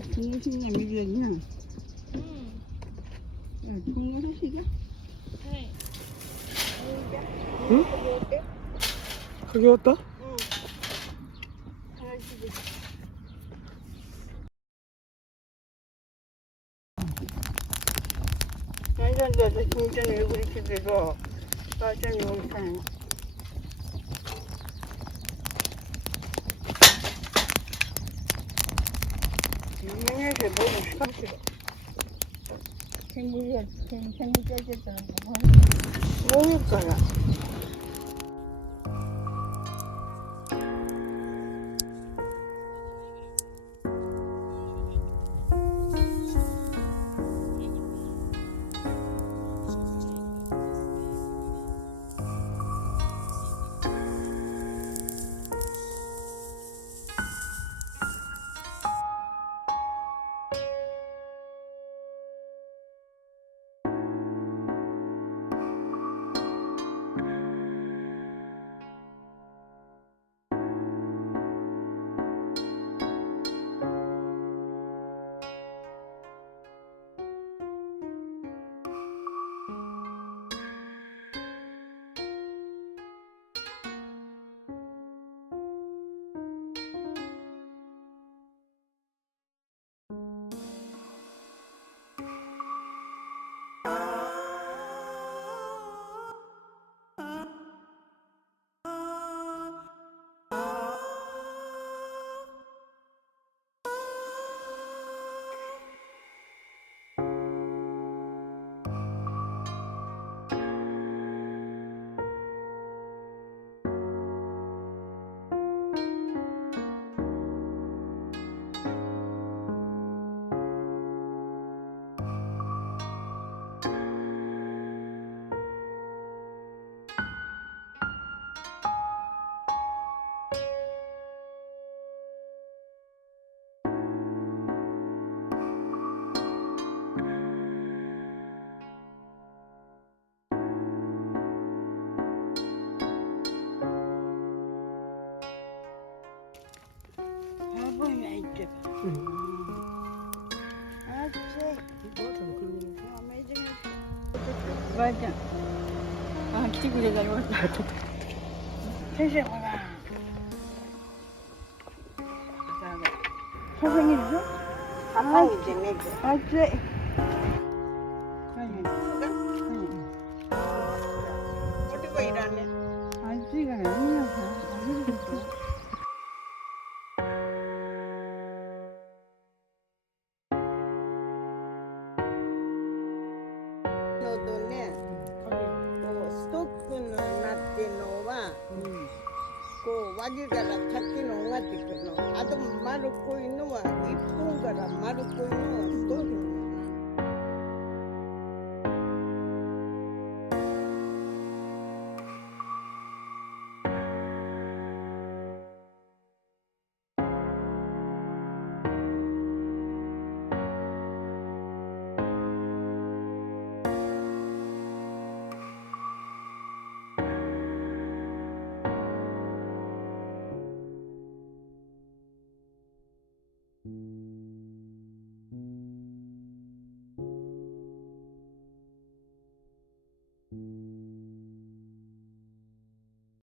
중국식이나 미리였나? 야, 중국식이야? 응? 가게 왔다? 응. 하나씩. 완전히 진짜 얼굴이 집에서 완전히 못하네. 이년에서 모두 시간씩 생물이 깨졌다는 거 모일 거야. 바보야 이제. 아쟤 맞아. 아 기구를 잘 왔다. 세세 봐라. 사생이죠? 사생이지 내게. 아쟤. 어디가 일하네? 아저씨가 아니라서 어디가 있어?のね、こうストックになってるのは、こう輪切から先のがってくるの。あと丸っこいのは一本から丸っこいのは太いの。